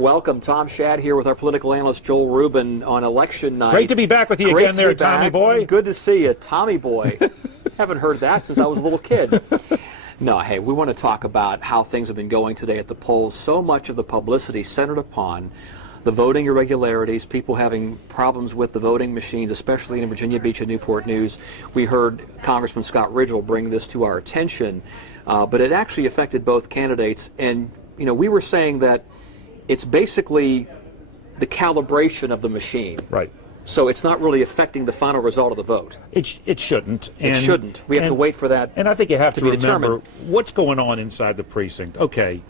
Welcome. Tom Schaad here with our political analyst Joel Rubin on election night. Great to be back with you again there, Tommy boy. Good to see you, Tommy boy. Haven't heard that since I was a little kid. No, hey, we want to talk about how things have been going today at the polls. So much of the publicity centered upon the voting irregularities, people having problems with the voting machines, especially in Virginia Beach and Newport News. We heard Congressman Scott Ridgell bring this to our attention, but it actually affected both candidates. And, you know, we were saying that it's basically the calibration of the machine. Right. So it's not really affecting the final result of the vote. It shouldn't. It shouldn't. We have to wait for that. And I think you have to remember determined. What's going on inside the precinct. Okay,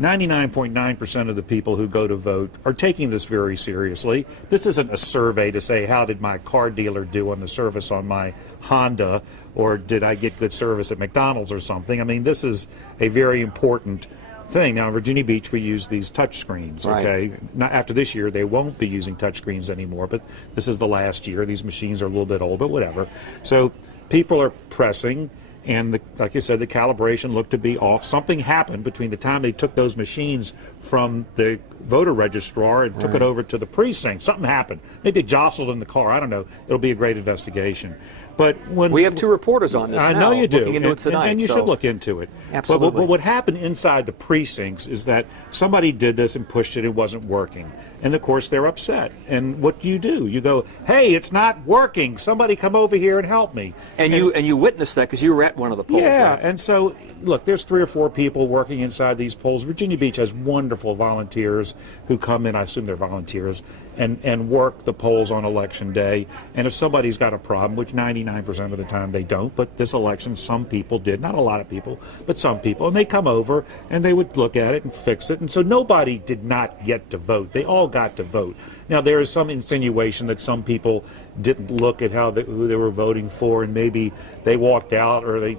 99.9% of the people who go to vote are taking this very seriously. This isn't a survey to say, how did my car dealer do on the service on my Honda, or did I get good service at McDonald's or something. I mean, this is a very important thing. Now, in Virginia Beach, we use these touch screens, okay? Right. Not after this year, they won't be using touch screens anymore, but this is the last year. These machines are a little bit old, but whatever. So people are pressing, and like you said, the calibration looked to be off. Something happened between the time they took those machines from the voter registrar and took it over to the precinct. Something happened. Maybe it jostled in the car. I don't know. It'll be a great investigation. But when we have two reporters on this I now, know you do, looking into it tonight, and you should look into it. Absolutely. But what happened inside the precincts is that somebody did this and pushed it. It wasn't working, and of course they're upset. And what do? You go, hey, it's not working. Somebody come over here and help me. And you witnessed that because you were at one of the polls. Yeah, right? and so look, there's 3 or 4 people working inside these polls. Virginia Beach has wonderful volunteers who come in. I assume they're volunteers. And work the polls on election day. And if somebody's got a problem, which 99% of the time they don't, but this election some people did, not a lot of people, but some people, and they come over and they would look at it and fix it. And so nobody did not get to vote. They all got to vote. Now, there is some insinuation that some people didn't look at who they were voting for, and maybe they walked out or they,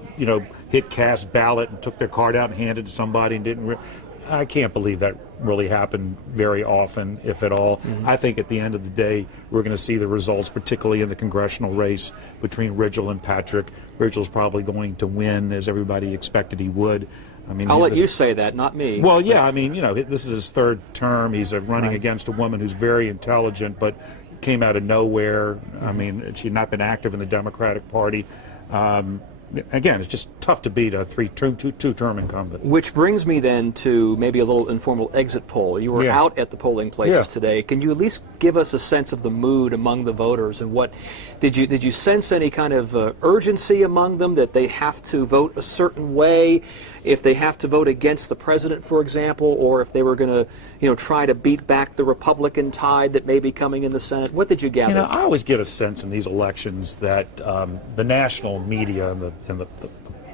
hit cast ballot and took their card out and handed it to somebody and didn't. I can't believe that really happened very often, if at all. I think at the end of the day, we're going to see the results, particularly in the congressional race between Ridgell and Patrick. Ridgell's probably going to win, as everybody expected he would. I mean, I'll let you say that, not me. Well, yeah, I mean, this is his 3rd term. He's running against a woman who's very intelligent, but came out of nowhere. I mean, she'd not been active in the Democratic Party. Again, it's just tough to beat a two-term incumbent. Which brings me then to maybe a little informal exit poll. You were out at the polling places today. Can you at least give us a sense of the mood among the voters, and what did you sense any kind of urgency among them that they have to vote a certain way, if they have to vote against the president, for example, or if they were going to try to beat back the Republican tide that may be coming in the Senate? What did you gather? I always get a sense in these elections that the national media and the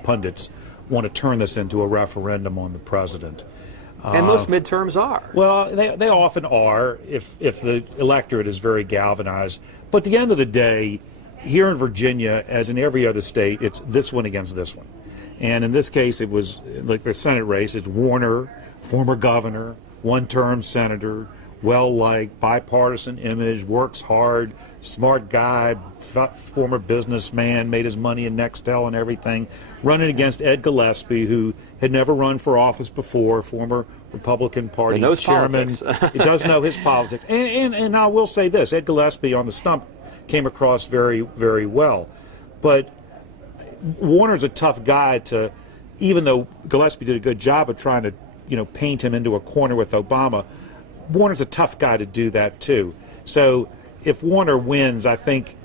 pundits want to turn this into a referendum on the president. And most midterms are. Well, they often are if the electorate is very galvanized. But at the end of the day, here in Virginia, as in every other state, it's this one against this one. And in this case, it was like the Senate race. It's Warner, former governor, one-term senator, well-liked, bipartisan image, works hard, smart guy, former businessman, made his money in Nextel and everything, running against Ed Gillespie, who had never run for office before, former Republican Party chairman. He does know his politics. And I will say this, Ed Gillespie on the stump came across very, very well. But Warner's a tough guy to, even though Gillespie did a good job of trying to, paint him into a corner with Obama, Warner's a tough guy to do that too. So if Warner wins, I think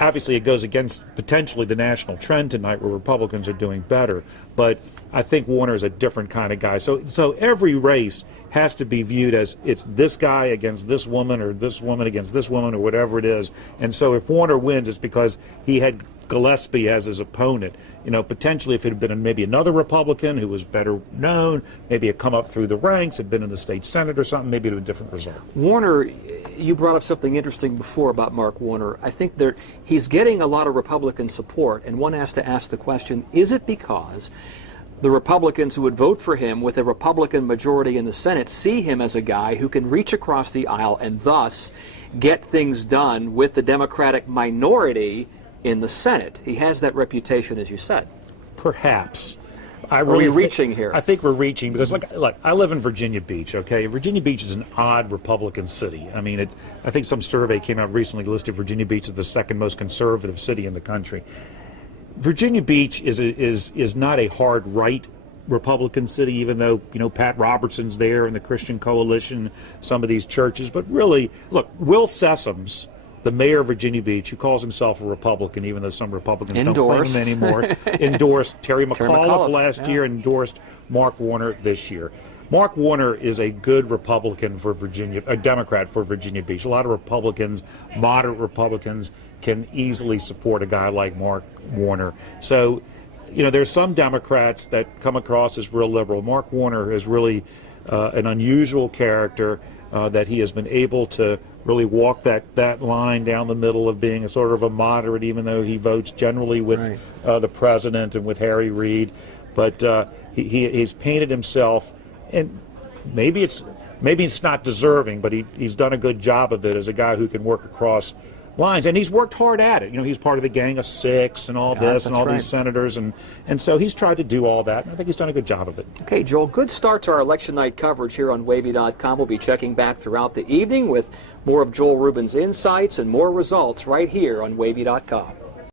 obviously it goes against potentially the national trend tonight where Republicans are doing better. But I think Warner is a different kind of guy. So every race has to be viewed as it's this guy against this woman or this woman against this woman or whatever it is. And so if Warner wins, it's because he had Gillespie as his opponent. Potentially if it had been maybe another Republican who was better known, maybe had come up through the ranks, had been in the state Senate or something, maybe it would have a different result. Warner, you brought up something interesting before about Mark Warner. I think he's getting a lot of Republican support, and one has to ask the question, is it because the Republicans who would vote for him with a Republican majority in the Senate see him as a guy who can reach across the aisle and thus get things done with the Democratic minority in the Senate? He has that reputation, as you said. Perhaps. Are we reaching here? I think we're reaching because, look, I live in Virginia Beach, okay? Virginia Beach is an odd Republican city. I mean, I think some survey came out recently listed Virginia Beach as the second most conservative city in the country. Virginia Beach is not a hard right Republican city, even though, you know, Pat Robertson's there and the Christian Coalition, some of these churches. But really, look, Will Sessoms, the mayor of Virginia Beach, who calls himself a Republican, even though some Republicans don't claim him anymore, endorsed Terry McAuliffe last year, endorsed Mark Warner this year. Mark Warner is a good Republican for Virginia, a Democrat for Virginia Beach. A lot of Republicans, moderate Republicans, can easily support a guy like Mark Warner. So, you know, there's some Democrats that come across as real liberal. Mark Warner is really an unusual character that he has been able to really walk that line down the middle of being a sort of a moderate, even though he votes generally with the president and with Harry Reid. But he's painted himself, and maybe it's not deserving, but he's done a good job of it as a guy who can work across lines, and he's worked hard at it. You know, he's part of the Gang of Six and all this and all these senators, and so he's tried to do all that, and I think he's done a good job of it. Okay, Joel, good start to our election night coverage here on Wavy.com. We'll be checking back throughout the evening with more of Joel Rubin's insights and more results right here on Wavy.com.